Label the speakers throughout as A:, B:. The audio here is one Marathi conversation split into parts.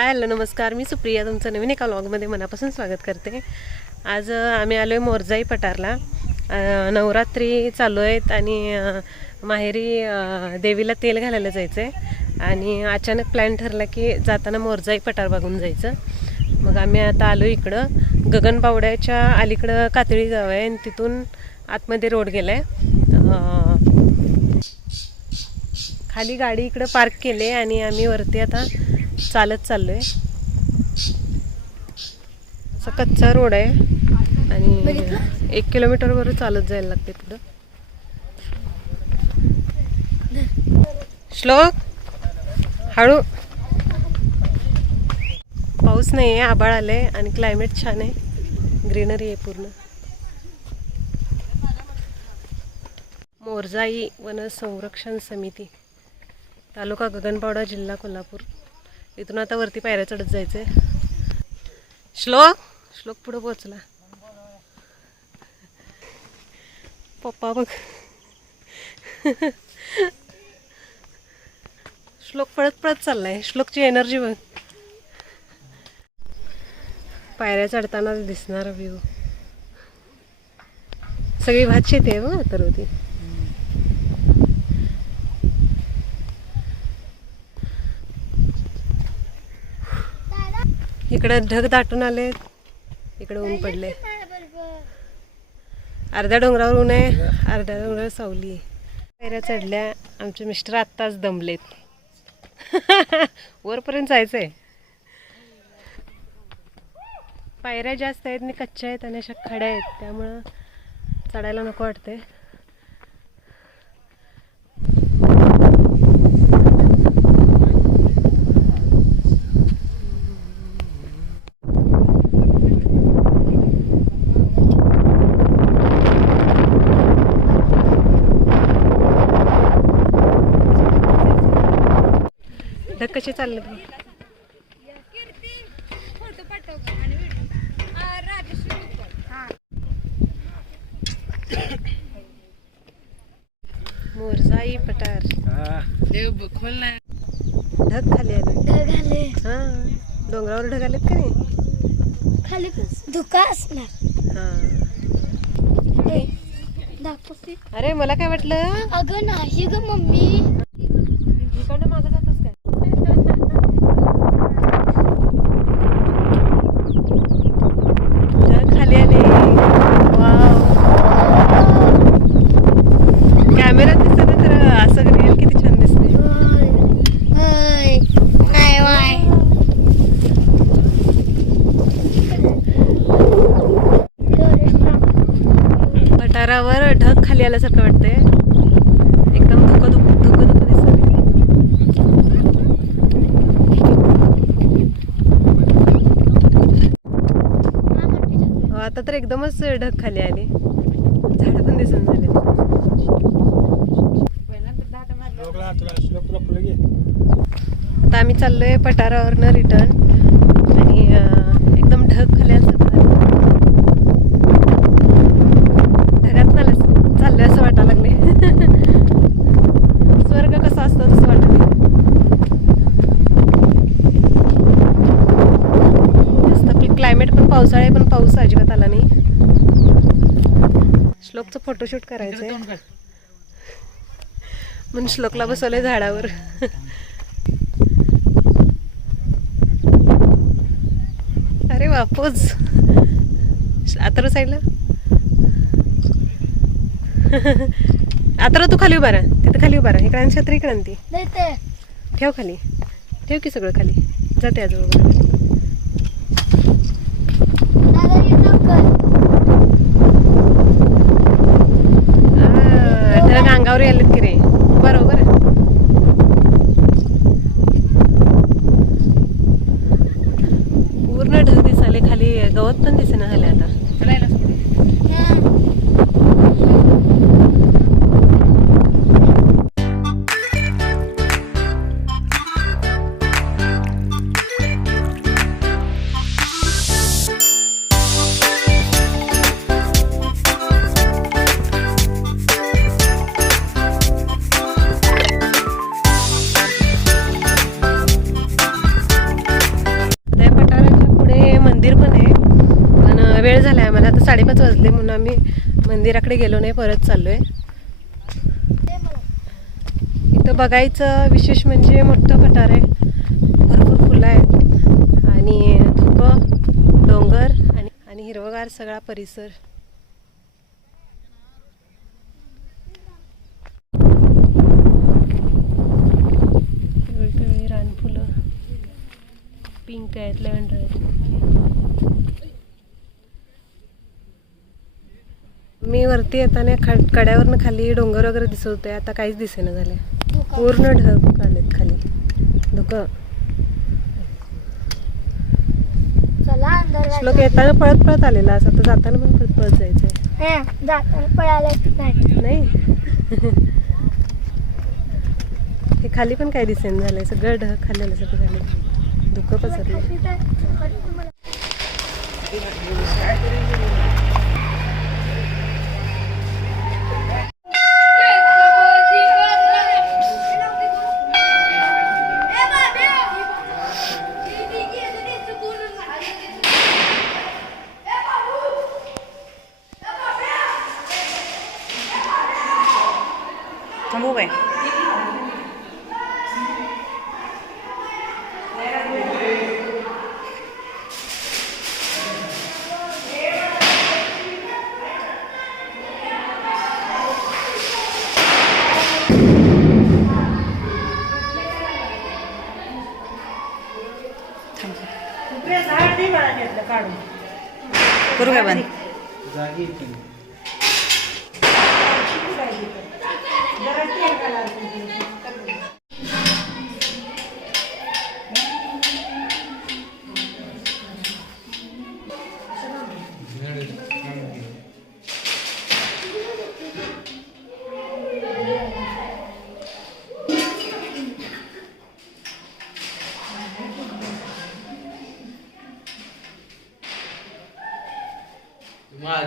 A: हाय हॅलो नमस्कार. मी सुप्रिया तुमचं नवीन एका व्लॉगमध्ये मनापासून स्वागत करते. आज आम्ही आलो आहे मोरजाई पठारला. नवरात्री चालू आहेत आणि माहेरी देवीला तेल घालायला जायचं आहे आणि अचानक प्लॅन ठरला की जाताना मोरजाई पठार बघून जायचं. मग आम्ही आता आलो इकडं. गगनबावड्याच्या अलीकडं कातळी गाव आहे आणि तिथून आतमध्ये रोड गेला आहे खाली गाडी इकडं पार्क केले आणि आम्ही वरती आता चालत चाललोय. असा कच्चा रोड आहे आणि एक किलोमीटर वर चालत जायला लागते पुढं. श्लोक? हळू. पाऊस नाही आहे आबाळ आलंय आणि क्लायमेट छान आहे. ग्रीनरी आहे पूर्ण. मोरजाई वन संरक्षण समिती तालुका गगनबावडा जिल्हा कोल्हापूर. इथून आता वरती पायऱ्या चढत जायचंय. श्लोक? श्लोक पुढं पोचला पप्पा बघ. श्लोक पळत पळत चाललाय. श्लोकची एनर्जी बघ. पायऱ्या चढताना दिसणार व्ह्यू सगळी भात शेती आहे मग तर होती इकडं ढग दाटून आले. इकडं ऊन पडले. अर्ध्या डोंगरावर ऊन आहे अर्ध्या डोंगरावर सावली पायऱ्या चढल्या आमचे मिस्टर आत्ताच दमलेत. वरपर्यंत जायचं आहे पायऱ्या जास्त आहेत आणि कच्च्या आहेत आणि अशा खड्या आहेत त्यामुळं चढायला नको वाटते ढग कसे चालले. मोरजाई पठार. ढग खाली आले. हा. डोंगरावर ढग आलेत का नाही?
B: खाली धुका असणार.
A: हा. अरे मला काय वाटलं?
B: अगं नाही ग मम्मी.
A: इकडनं मागं जातोस काय ढग खाली आले वाव कॅमेऱ्यात दिसत तर असं रिअल किती छान दिसते
B: नाही वाय
A: पठारावर ढग खाली आल्यासारखं वाटतंय. एकदम धुकं धुक धुकं धुकं दिसत हो, आता तर एकदमच ढग खाली आली. झाडं पण दिसून झाले. आता आम्ही चाललोय पठारावरनं रिटर्न आणि अं, एकदम ढग खाली आल्यासारखं झालं. ढगात नालच चाललोय असं वाटायला लागले स्वर्ग कसा असतो तसं वाटत मस्त आपली क्लायमेट पण पावसाळा आहे पण पाऊस अजिबात आला नाही. श्लोकचं फोटोशूट करायचंय. म्हणून श्लोकला बसवलंय झाडावर. अरे वापोज आता साईडला. आता तू खाली उभा राहा. तिथं खाली उभा राहा. इकडे आणि छत्री इकडे ती. ठेव खाली. ठेव की सगळं खाली. जाते आजोबा
B: दादा हे लवकर.
A: आ, ढग अंगावर यायलेत की रे बरोबर आहे. पूर्ण ढग दिसाले खाली गवत पण दिसेना झाले आता
B: वेळ
A: झाला आहे आम्हाला आता साडेपाच वाजले म्हणून आम्ही मंदिराकडे गेलो नाही परत चाललो आहे इथं बघायचं विशेष म्हणजे मोठं पठार आहे. भरपूर फुलं आहेत. आणि धुकं डोंगर आणि आणि हिरवगार सगळा परिसर. वेगवेगळी रानफुलं. पिंक आहेत लेवंडर आहेत. मी वरती येताना खड कड्यावरनं खाली डोंगर वगैरे दिसत होते आता काहीच दिसेना झाले पूर्ण ढग आलेत खाली. धुकं. लोक येताना पळत पळत आलेला असं तर जाताना पण पळत पळत जायचंय.
B: हे जाताना पळायला नाही.
A: नाही. हे खाली पण काय दिसेन झालंय सगळं ढग खाली आल्यासारखं झालं धुकं पसरलं.
C: थांबू काय करू काय बंद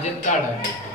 D: माझे काढा